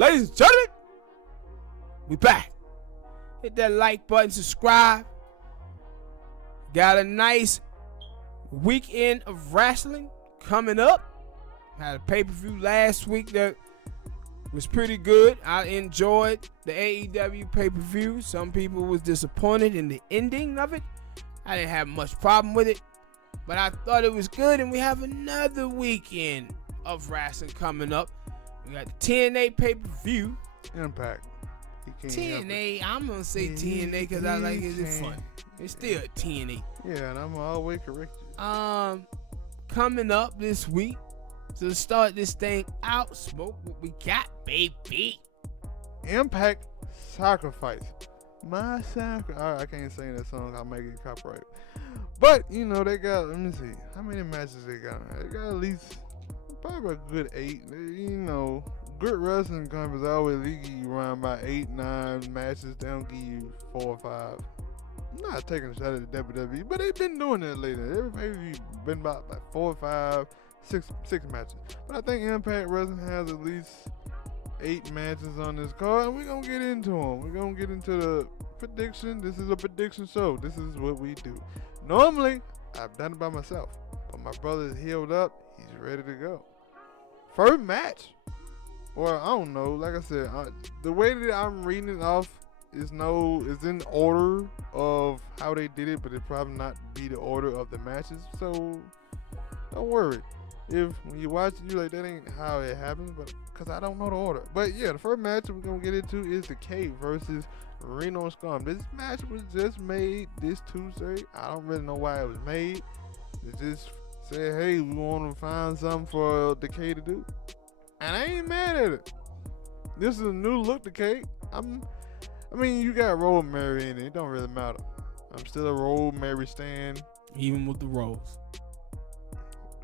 Ladies and gentlemen, we back. Hit that like button, subscribe. Got a nice weekend of wrestling coming up. Had a pay-per-view last week that was pretty good. I enjoyed the AEW pay-per-view. Some people was disappointed in the ending of it. I didn't have much problem with it, but I thought it was good, and we have another weekend of wrestling coming up. We got the TNA pay-per-view. Impact. TNA, I'm going to say TNA because I like it. It's fun. It's still TNA. Yeah, and I'm always correct. Coming up this week, so to start this thing out, smoke what we got, baby. Impact Sacrifice. My sacrifice. I can't sing that song. I might get copyrighted. But, you know, they got, let me see. How many matches they got? They got at least probably a good 8. You know, good wrestling companies always give you around about 8, 9 matches. They don't give you 4 or 5. I'm not taking a shot at the WWE, but they've been doing that lately. Every pay-per-view been about like 4 or 5, 6 matches. But I think Impact Wrestling has at least 8 matches on this card, and we're going to get into them. We're going to get into the prediction. This is a prediction show. This is what we do. Normally, I've done it by myself, but my brother is healed up. He's ready to go. First match, or I don't know, like I said, the way that I'm reading it off is in order of how they did it, but it probably not be the order of the matches, so don't worry. If when you watch it, you're like, that ain't how it happened, but because I don't know the order. But yeah, the first match we're going to get into is the K versus Reno Scum. This match was just made this Tuesday. I don't really know why it was made. They just said, hey, we want to find something for the K to do. And I ain't mad at it. This is a new look to K. I mean, you got Rosemary in it. It don't really matter. I'm still a Rosemary stan. Even with the Rose.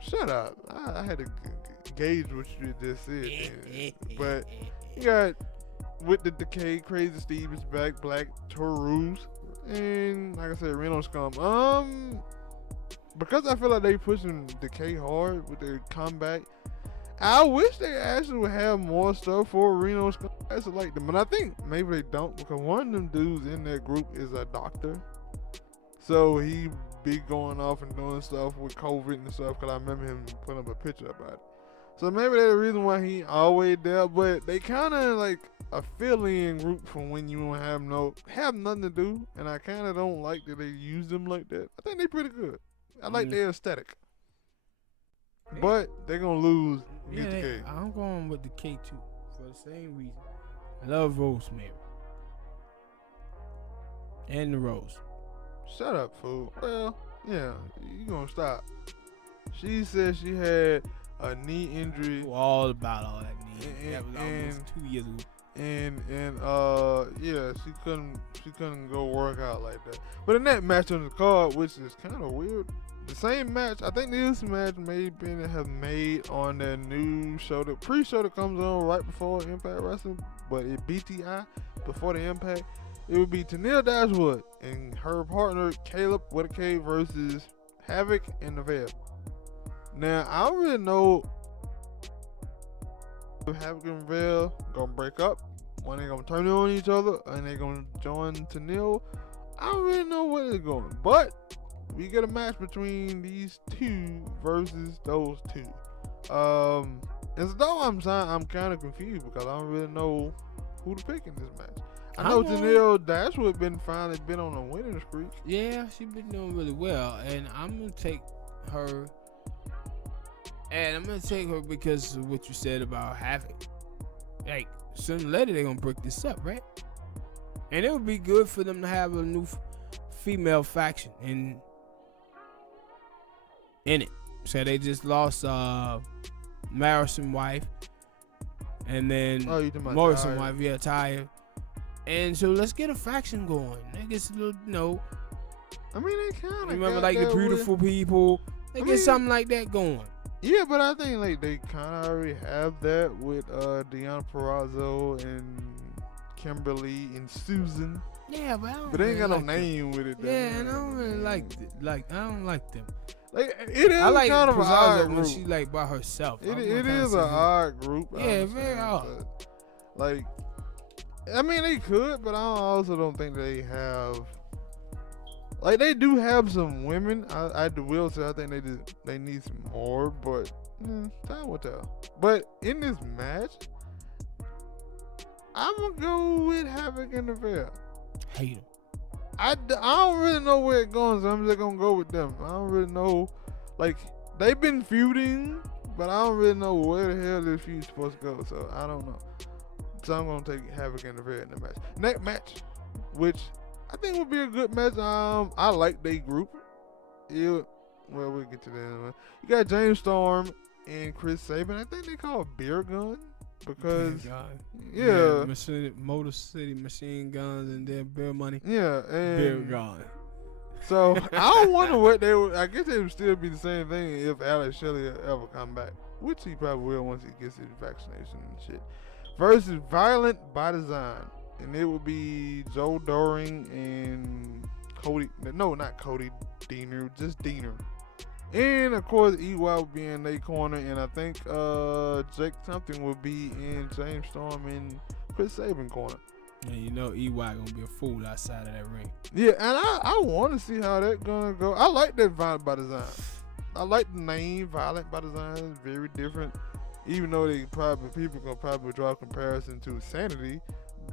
Shut up. I had to gauge what you just said. But you got with the Decay, Crazy Steve is back, Black Taurus, and like I said, Reno Scum. Because I feel like they pushing Decay hard with their comeback, I wish they actually would have more stuff for Reno Scum. I actually like them, but I think maybe they don't, because one of them dudes in that group is a doctor. So he be going off and doing stuff with COVID and stuff, because I remember him putting up a picture about it. So maybe that's the reason why he always there, but they kind of like a fill-in group for when you don't have nothing to do, and I kind of don't like that they use them like that. I think they pretty good. I like their aesthetic. But they're going to lose against the K. I'm going with the K too, for the same reason. I love Rosemary. And the Rose. Shut up, fool. Well, yeah, you gonna stop. She said she had a knee injury. All about all that knee. That was almost 2 years ago. And yeah, she couldn't go work out like that. But in that match on the card, which is kind of weird, the same match, I think this match may have made on that new show, the pre-show that comes on right before Impact Wrestling, but it BTI before the Impact. It would be Tennille Dashwood and her partner Caleb with a K versus Havoc and Neville. Now, I don't really know if Havoc and Neville gonna break up, when they gonna turn on each other, and they gonna join Tennille. I don't really know where they're going, but we get a match between these two versus those two. And so I'm kind of confused because I don't really know who to pick in this match. I know Tennille Dashwood finally been on a winning streak. Yeah, she been doing really well, and I'm gonna take her. And I'm gonna take her because of what you said about Havoc. Like, sooner or later they're gonna break this up, right? And it would be good for them to have a new female faction in it. So they just lost Morrison wife, and then Morrison wife, yeah, Taya. And so let's get a faction going. Niggas, I mean, they kind of remember like the beautiful people. They get something like that going. Yeah, but I think like they kind of already have that with Deonna Purrazzo and Kimberly and Susan. Yeah, but they ain't got no name with it. Yeah, and I don't really like I don't like them. Like it is. I like kind of an odd group. When she like by herself. It is an odd group. Yeah, very odd. Like, I mean, they could, but I also don't think they have. Like, they do have some women. I will say I think they need some more, but time will tell. But in this match, I'm gonna go with Havoc and the Veil. Hate him. I don't really know where it's going, so I'm just gonna go with them. I don't really know. Like, they've been feuding, but I don't really know where the hell this feud's supposed to go, so I don't know. So I'm gonna take Havoc and the Veil in the match. Next match, which I think would be a good match. I like they group. Well, we'll get to that in a minute. You got James Storm and Chris Sabin. I think they call it Beer Gun because Motor City Machine Guns and then Beer Money. Yeah, and Beer Gun. So I don't wonder what they would. I guess it would still be the same thing if Alex Shelley ever come back, which he probably will once he gets his vaccination and shit. Versus Violent by Design. And it would be Joe Doring and Cody. No, not Cody Deaner, just Deaner. And of course, EY would be in their corner, and I think Jake something would be in James Storm and Chris Sabin corner. Yeah, you know EY gonna be a fool outside of that ring. Yeah, and I want to see how that's gonna go. I like that Violent by Design. I like the name Violent by Design. It's very different, even though people gonna probably draw a comparison to Sanity.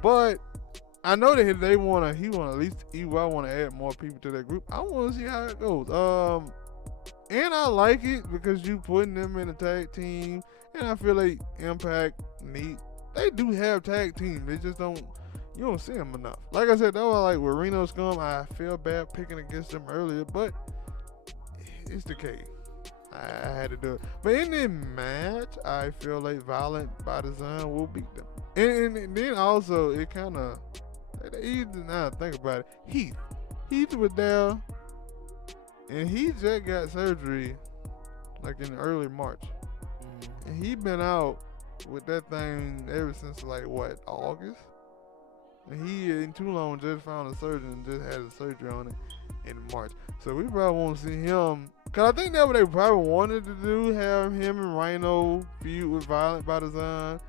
But I know that he want at least EY want to add more people to that group. I want to see how it goes. And I like it because you putting them in a tag team, and I feel like Impact they do have tag teams. They just you don't see them enough. Like I said, that was like with Reno Scum. I feel bad picking against them earlier, but it's the case. I had to do it. But in this match, I feel like Violent by Design will beat them. And then also, it kind of, now think about it, Heath was there, and he just got surgery, like in early March. And he been out with that thing ever since, like, what, August? And he, in too long, just found a surgeon and just had a surgery on it in March. So we probably won't see him, because I think that's what they probably wanted to do, have him and Rhino feud with Violent by Design.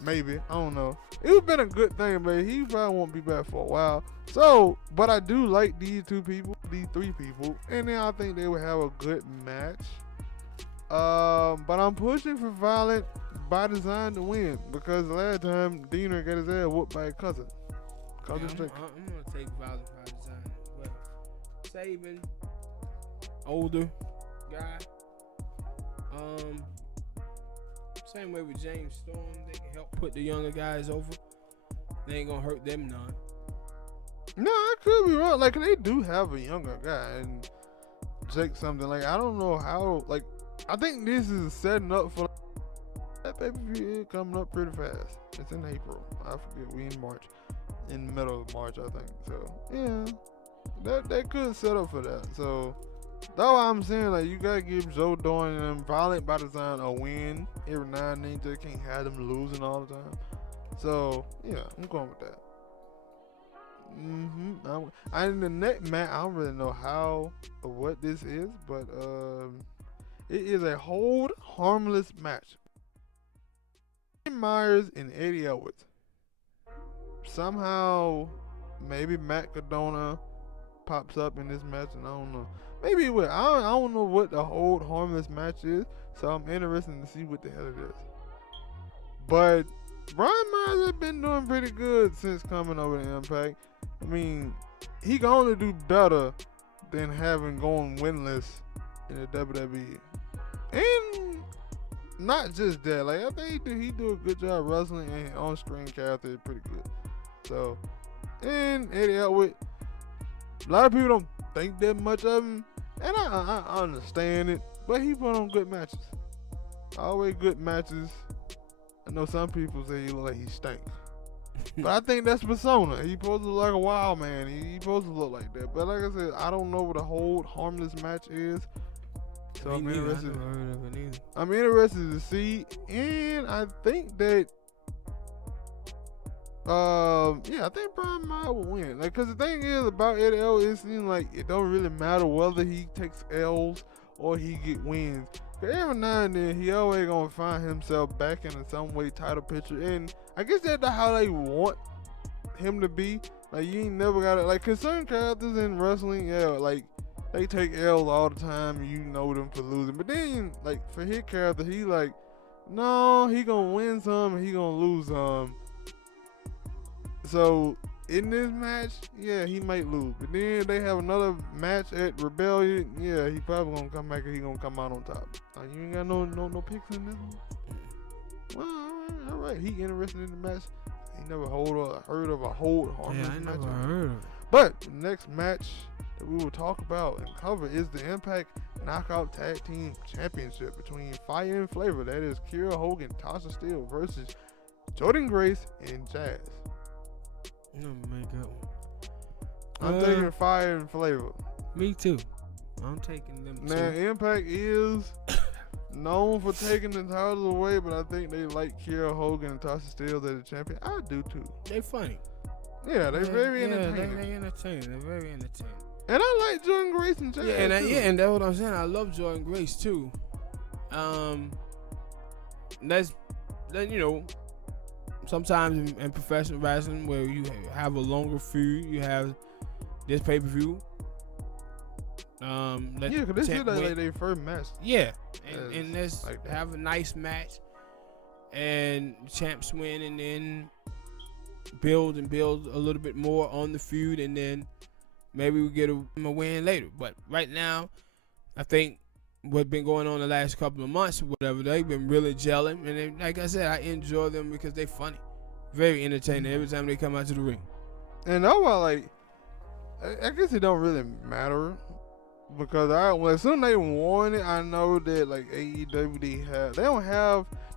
Maybe. I don't know. It would have been a good thing, but he probably won't be back for a while. So, but I do like these three people, and then I think they would have a good match. But I'm pushing for Violent by Design to win, because last time Deaner got his ass whooped by his cousin. I'm going to take Violent by Design as well. Sabin, older guy. Same way with James Storm, they can help put the younger guys over. They ain't gonna hurt them none. No, I could be wrong. Like, they do have a younger guy, and Jake something. Like, I don't know how. Like, I think this is setting up for that pay-per-view coming up pretty fast. It's in April. I forget. We in March, in the middle of March, I think. So yeah, that could set up for that. So. That's why I'm saying, like, you gotta give Joe Doring and them Violent by Design a win every now and then. Just can't have them losing all the time. So yeah, I'm going with that. In the next match, I don't really know how or what this is, but it is a hold harmless match. Myers and Eddie Edwards. Somehow, maybe Matt Cardona pops up in this match, and I don't know. Maybe it will. I don't know what the whole harmless match is, so I'm interested to see what the hell it is. But Brian Myers has been doing pretty good since coming over to Impact. I mean, he can only do better than having gone winless in the WWE. And not just that, like, I think he do a good job wrestling, and on-screen character is pretty good. So, and Eddie Edwards, a lot of people don't think that much of him, and I understand it, but he put on good matches. Always good matches. I know some people say he look like he stink, but I think that's persona. He supposed to look like a wild man. He supposed to look like that. But like I said, I don't know what a whole harmless match is, so I'm interested. I'm interested to see, and I think that. I think Brian Myers will win. Like, cause the thing is about Eddie L, it seems like it don't really matter whether he takes L's or he get wins. Cause every now and then he always gonna find himself back in some way title picture, and I guess that's how they want him to be. Like, you ain't never gotta, like, cause certain characters in wrestling, yeah, like, they take L's all the time, and you know them for losing. But then, like, for his character, he like, no, he gonna win some and he gonna lose some. So in this match, yeah, he might lose. But then they have another match at Rebellion. Yeah, he probably gonna come back and he gonna come out on top. You ain't got no picks in this one. Well, all right. He interested in the match. He never heard of a Harmless Match. Never heard of it. But the next match that we will talk about and cover is the Impact Knockout Tag Team Championship between Fire and Flavor. That is Kiera Hogan, Tasha Steele versus Jordan Grace and Jazz. I'm taking Fire and Flavor. Me too. I'm taking them too. Now, Impact is known for taking the titles away, but I think they like Kiera Hogan and Tasha Steele as the champion. I do too. They funny. Yeah, they're very entertaining. They entertaining. They're very entertaining. And I like Jordan Grace and Jazz. And that's what I'm saying. I love Jordan Grace too. That's you know, sometimes in professional wrestling where you have a longer feud, you have this pay-per-view. Because this is like their first match. Yeah, and let's like have a nice match, and champs win, and then build a little bit more on the feud, and then maybe we get a win later. But right now, I think what's been going on the last couple of months or whatever, they've been really gelling. And they, like I said, I enjoy them because they're funny. Very entertaining every time they come out to the ring. And that's why, I guess it don't really matter. Because as soon as they won it, I know that like AEW,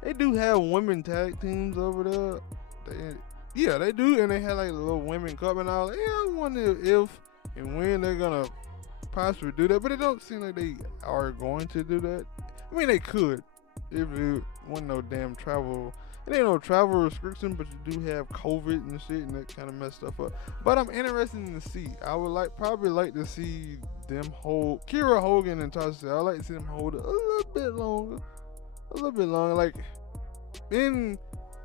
they do have women tag teams over there. They do, and they had like a little women cup, and I was like, I wonder if and when they're gonna possibly do that, but it don't seem like they are going to do that. I mean, they could if it wasn't no damn travel. It ain't no travel restriction, but you do have COVID and shit, and that kind of messed stuff up. But I'm interested to see. I would probably like to see them hold Kiera Hogan and Tasha. I like to see them hold it a little bit longer. Like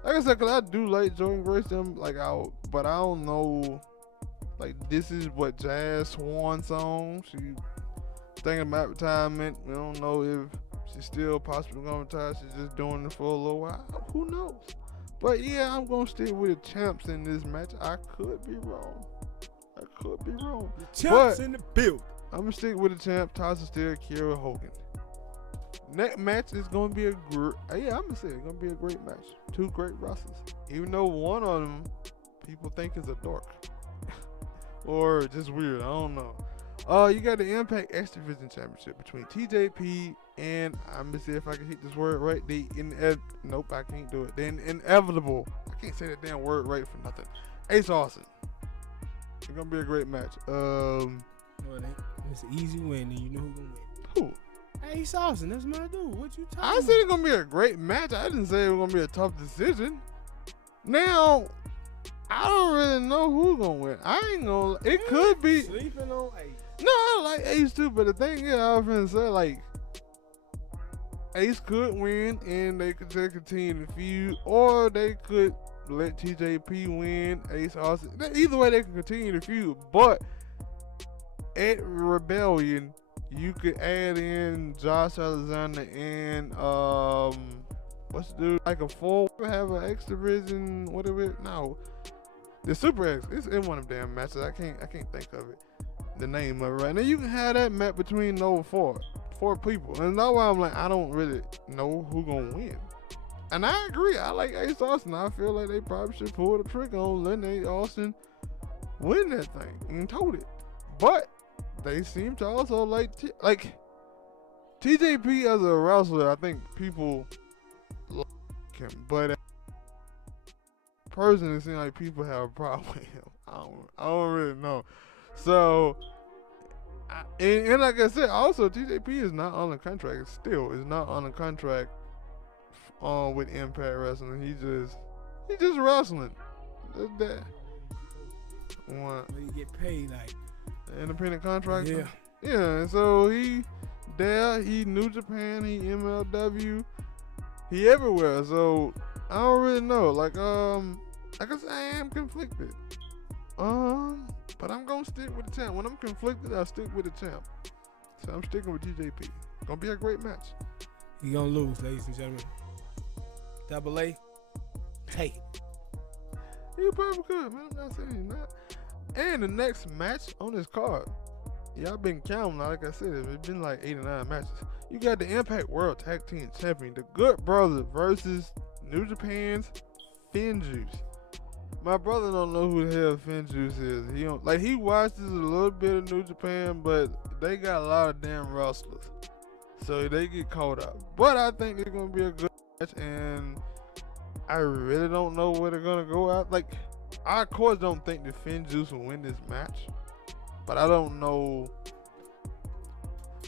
I said, cause I do like Jordan Grace them, but I don't know. Like, this is what Jazz swan song. She thinking about retirement. We don't know if she's still possibly gonna retire. She's just doing it for a little while. Who knows? But yeah, I'm gonna stick with the champs in this match. I could be wrong. The champs in the build. I'm gonna stick with the champ, Tasha Steele, Kiera Hogan. Next match is gonna be I'm gonna say it's gonna be a great match. Two great wrestlers. Even though one of them people think is a dork. Or just weird, I don't know. You got the Impact X Division Championship between TJP and I'm gonna see if I can hit this word right. Nope, I can't do it. The inevitable. I can't say that damn word right for nothing. Ace Austin. It's gonna be a great match. It's an easy win, and you know who's gonna Who? win. Ace Austin, that's my dude. What you talking about? I said it's gonna be a great match. I didn't say it was gonna be a tough decision. Now, I don't really know who's gonna win. I ain't gonna. It could be. Sleeping on Ace. No, I like Ace too, but the thing is, I was gonna say like Ace could win and they could just continue the feud, or they could let TJP win. Ace Austin. Either way, they can continue the feud, but at Rebellion, you could add in Josh Alexander and what's the dude? Like a full have an X Division. What is it? No. The Super X, it's in one of them damn matches. I can't think of it, the name of it right now. You can have that match between those four people, and that's why I'm like, I don't really know who gonna win. And I agree, I like Ace Austin. I feel like they probably should pull the trigger on letting Ace Austin win that thing and told it. But they seem to also like TJP as a wrestler. I think people like him, but personally, it seems like people have a problem with him. I don't really know. So, and like I said, also TJP is not on a contract. Still, is not on a contract with Impact Wrestling. He just wrestling. That's that. What? When you get paid, like independent contractor. Yeah. Yeah. And so he New Japan. He MLW. He everywhere. So I don't really know. Like I said, I am conflicted. But I'm gonna stick with the champ. When I'm conflicted, I stick with the champ. So I'm sticking with TJP. Gonna be a great match. He gonna lose, ladies and gentlemen. Double A, take it. He probably could, man. I'm not saying he's not. And the next match on this card, y'all been counting. Like I said, it's been like 8 or 9 matches. You got the Impact World Tag Team Champion, the Good Brothers versus New Japan's Finn Juice. My brother don't know who the hell Finn Juice is. He watches a little bit of New Japan, but they got a lot of damn wrestlers, so they get caught up. But I think it's gonna be a good match, and I really don't know where they're gonna go out. Like, I of course don't think that Finn Juice will win this match, but I don't know.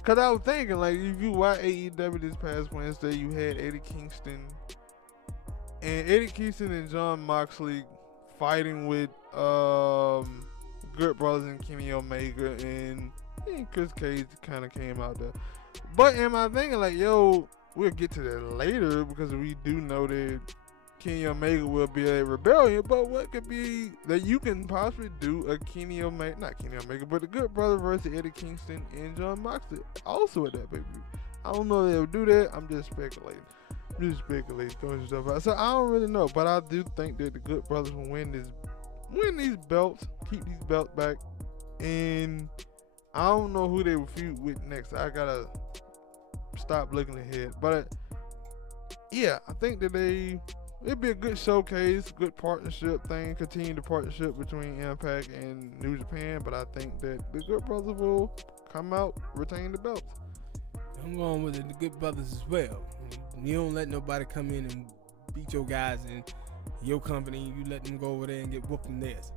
Cause I was thinking, like, if you watch AEW this past Wednesday, you had Eddie Kingston and John Moxley fighting with Good Brothers and Kenny Omega, and Chris Cage kind of came out there. But am I thinking, like, yo, we'll get to that later, because we do know that Kenny Omega will be a rebellion, but what could be that you can possibly do a not Kenny Omega, but the Good Brother versus Eddie Kingston and John Moxley also at that pay-per-view. I don't know if they'll do that. I'm just speculating. Throwing stuff out. So I don't really know, but I do think that the Good Brothers will win these belts, keep these belts back, and I don't know who they will feud with next. I gotta stop looking ahead, but yeah, I think that it'd be a good showcase, good partnership thing, continue the partnership between Impact and New Japan, but I think that the Good Brothers will come out, retain the belts. I'm going with the Good Brothers as well. You don't let nobody come in and beat your guys in your company. You let them go over there and get whooped in theirs.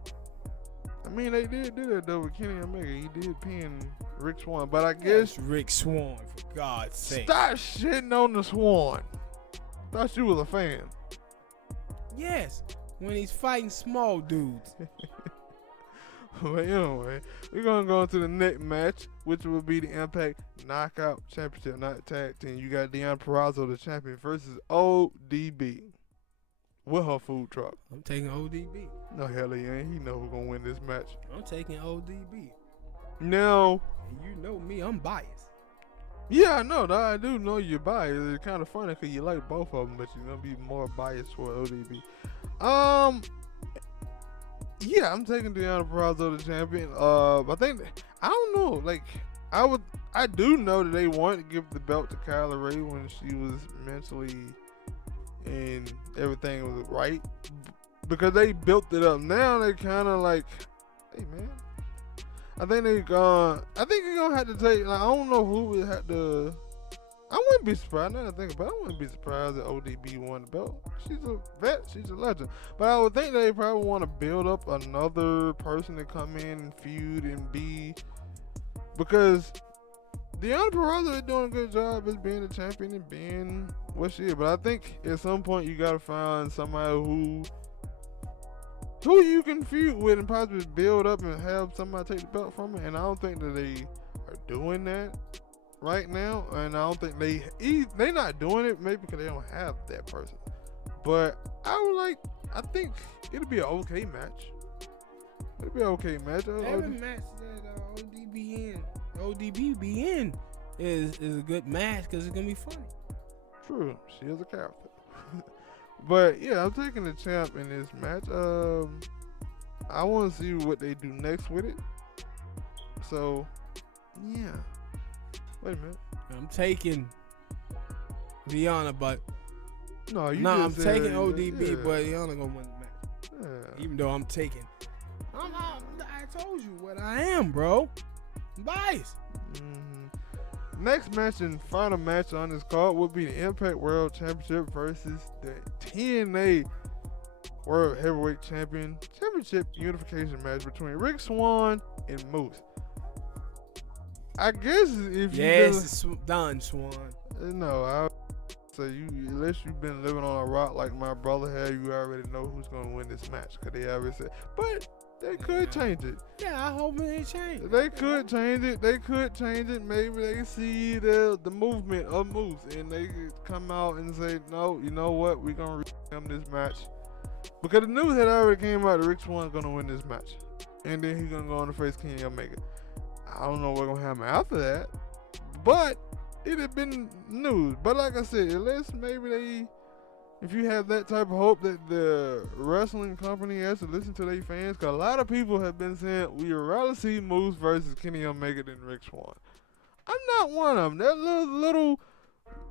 I mean, they did do that though with Kenny Omega. He did pin Rick Swann, but I guess Rick Swann, for God's sake. Stop shitting on the Swan. Thought you was a fan. Yes, when he's fighting small dudes. Well, anyway, we're going to go into the next match, which will be the Impact Knockout Championship, not tag team. You got Deonna Purrazzo, the champion, versus ODB with her food truck. I'm taking ODB. No, hell he ain't. He know who's going to win this match. I'm taking ODB. Now, and you know me, I'm biased. Yeah, I know. I do know you're biased. It's kind of funny because you like both of them, but you're going to be more biased for ODB. Yeah, I'm taking Deonna Purrazzo, the champion. I don't know. Like, I do know that they wanted to give the belt to Kyla Ray when she was mentally and everything was right, because they built it up. Now they kind of like, hey man, I think you're gonna have to take. Like, I don't know who would have to. I wouldn't be surprised. Now that I think about it, I wouldn't be surprised if ODB won the belt. She's a vet. She's a legend. But I would think they probably want to build up another person to come in and feud and be, because Deonna Purrazzo is doing a good job as being a champion and being what she is. But I think at some point you gotta find somebody who you can feud with and possibly build up and have somebody take the belt from her. And I don't think that they are doing that right now, and I don't think they not doing it maybe because they don't have that person. But I think it'll be an okay match. It'll be an okay match. Every match that ODB be in is a good match because it's gonna be funny. True, she is a character. But yeah, I'm taking the champ in this match. I want to see what they do next with it. So yeah. Wait a minute. I'm taking Deonna, but I'm taking ODB, yeah. but Deonna gonna win the match. Yeah. Even though I'm taking, I told you what I am, bro. I'm biased. Mm-hmm. Next match and final match on this card will be the Impact World Championship versus the TNA World Heavyweight Championship unification match between Rick Swann and Moose. I guess if you it's done, Swan. No, I say unless you've been living on a rock like my brother had, you already know who's gonna win this match because they already said. But They could change it. Yeah, I hope it change. They could change it. They could change it. Maybe they see the movement of Moose and they could come out and say, no, you know what? We're going to him this match. Because the news had already came out that Rick Swan's going to win this match. And then he's going to go on to face Kenny Omega. I don't know what's going to happen after that. But it had been news. But like I said, unless maybe they... If you have that type of hope that the wrestling company has to listen to their fans, because a lot of people have been saying we would rather see Moose versus Kenny Omega than Rick Swann. I'm not one of them. That little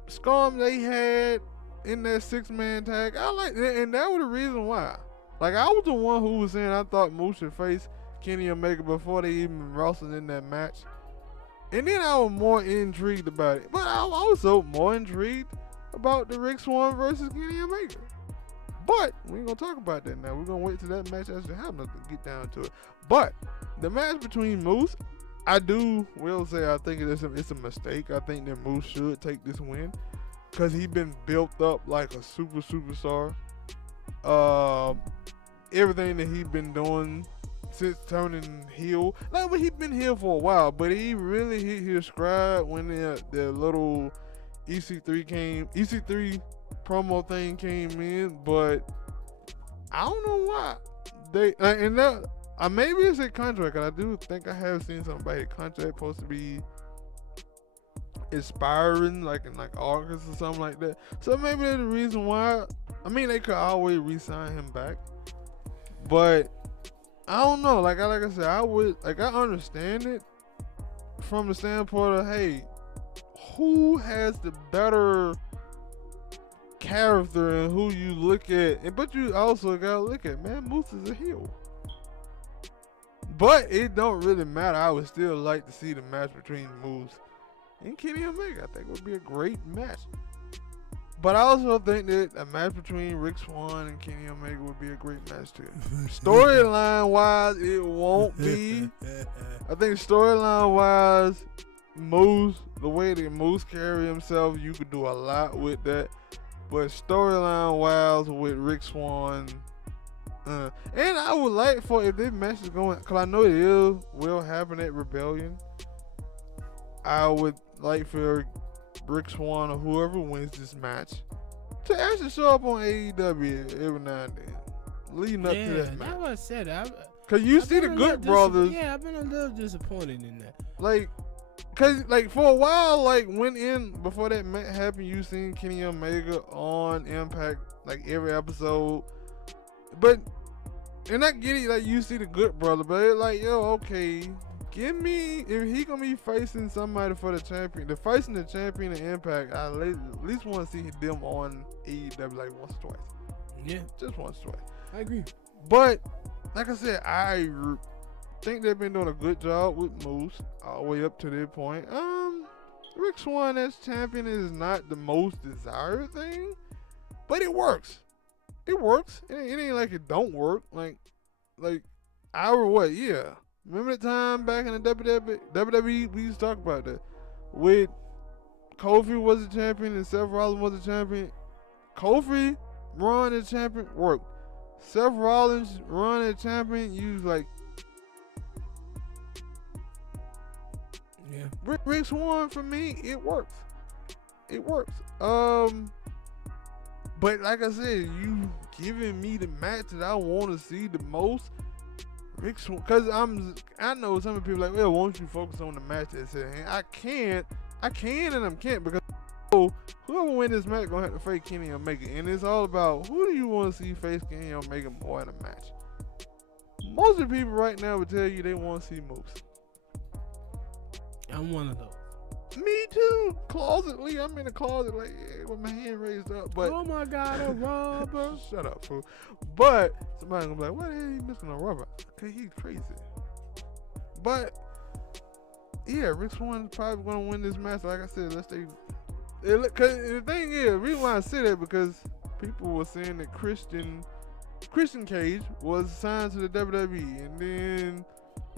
scum they had in that 6-man tag, I like that, and that was the reason why. Like, I was the one who was saying I thought Moose should face Kenny Omega before they even wrestled in that match. And then I was more intrigued about it. But I was also more intrigued about the Rick Swann versus Kenny Omega. But we ain't gonna talk about that now. We're gonna wait till that match actually happens to get down to it. But the match between Moose, I will say I think it's a mistake. I think that Moose should take this win because he's been built up like a superstar. Everything that he's been doing since turning heel, like he's been heel for a while, but he really hit his stride when the little EC3 promo thing came in, but I don't know why they and that maybe it's a contract. Cause I do think I have seen somebody contract supposed to be expiring like in like August or something like that. So maybe that's the reason why. I mean, they could always re-sign him back, but I don't know. Like I said, I understand it from the standpoint of, hey, who has the better character and who you look at, but you also gotta look at, man, Moose is a heel. But it don't really matter. I would still like to see the match between Moose and Kenny Omega. I think it would be a great match. But I also think that a match between Rick Swann and Kenny Omega would be a great match too. Storyline wise, it won't be. I think storyline wise, Moose, the way that Moose carry himself, you could do a lot with that. But storyline wise with Rick Swann, and I would like for, if this match is going, because I know will happen at Rebellion, I would like for Rick Swann or whoever wins this match to actually show up on AEW every now and then, leading up to that match. That's what I said. Because you see the Good Brothers. Yeah, I've been a little disappointed in that. Like, because like for a while, like before that match happened, you seen Kenny Omega on Impact like every episode. But, and I get it, like you see the Good Brother, but it's like, yo, okay, give me, if he gonna be facing somebody for the champion, facing the champion in Impact, I at least want to see them on AEW like once or twice. Yeah, just once or twice. I agree. But like I said, I think they've been doing a good job with Moose all the way up to that point. Rick Swann as champion is not the most desired thing, but it works. It works. It ain't like it don't work. Like our what? Yeah. Remember the time back in the WWE, we used to talk about that. With Kofi was a champion and Seth Rollins was a champion. Kofi run as champion worked. Seth Rollins run as champion, you was like, yeah. Rick Swann, for me, it works. It works. But like I said, you giving me the match that I want to see the most, Rick Swann, because I know some of the people like, well, won't you focus on the match that's at hand? I can and I can't, because whoever win this match gonna have to face Kenny Omega, and it's all about who do you want to see face Kenny Omega more in a match. Most of the people right now would tell you they want to see Moose. I'm one of those. Me too. Closetly, I'm in the closet like, yeah, with my hand raised up. But oh my God, a rubber. Shut up, fool. But somebody gonna be like, why the hell he missing a rubber? Cause he's crazy. But yeah, Rick Swann's probably gonna win this match. Like I said, cause the thing is, the reason why I say that because people were saying that Christian Cage was signed to the WWE, and then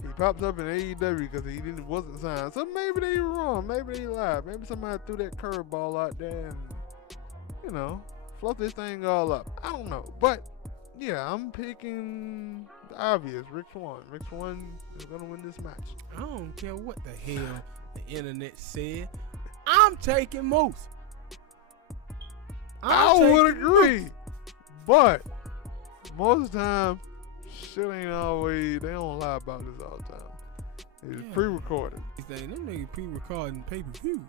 he pops up in AEW because he wasn't signed. So maybe they wrong. Maybe they lied. Maybe somebody threw that curveball out there and, fluff this thing all up. I don't know. But Yeah, I'm picking the obvious, Rick Swann. Rick Swann is gonna win this match. I don't care what the hell the internet said. I'm taking Moose. I would agree, but most time, shit ain't always. They don't lie about this all the time. It's pre-recorded. Them niggas pre-recording pay-per-views.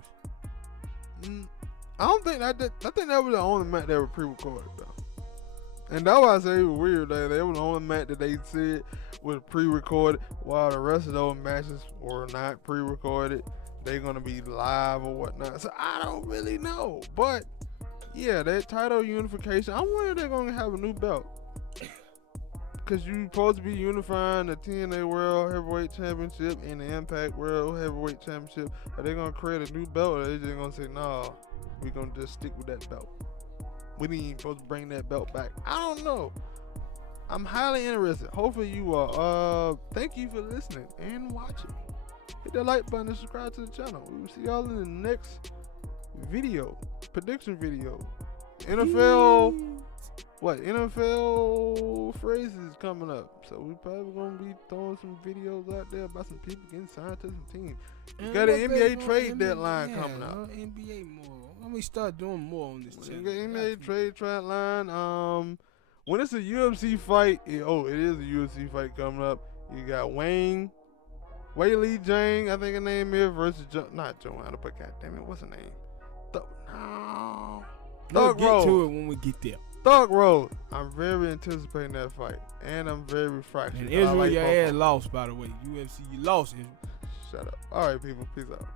I don't think that. I think that was the only match that was pre-recorded though, and that's why I say it was weird that they was the only match that they said was pre-recorded, while the rest of those matches were not pre-recorded. They're gonna be live or whatnot. So I don't really know, but yeah, that title unification. I wonder if they're gonna have a new belt. Because you're supposed to be unifying the TNA World Heavyweight Championship and the Impact World Heavyweight Championship. Are they going to create a new belt, or are they just going to say, nah, we're going to just stick with that belt? We didn't even supposed to bring that belt back. I don't know. I'm highly interested. Hopefully you are. Thank you for listening and watching. Hit that like button and subscribe to the channel. We will see y'all in the next video. Prediction video. NFL phrases coming up. So we probably gonna be throwing some videos out there about some people getting signed to some teams. You got an NBA trade deadline coming up. NBA more. Let me start doing more on this channel. You got NBA trade deadline. When it's a UFC fight, it is a UFC fight coming up. You got Whaley Jang, I think her name is, versus not Joanna, but goddammit, what's her name? We'll get to it when we get there. Thug Road. I'm very anticipating that fight, and I'm very fractured. And Israel, your ass lost, by the way. UFC, you lost, Israel. Shut up. All right, people. Peace out.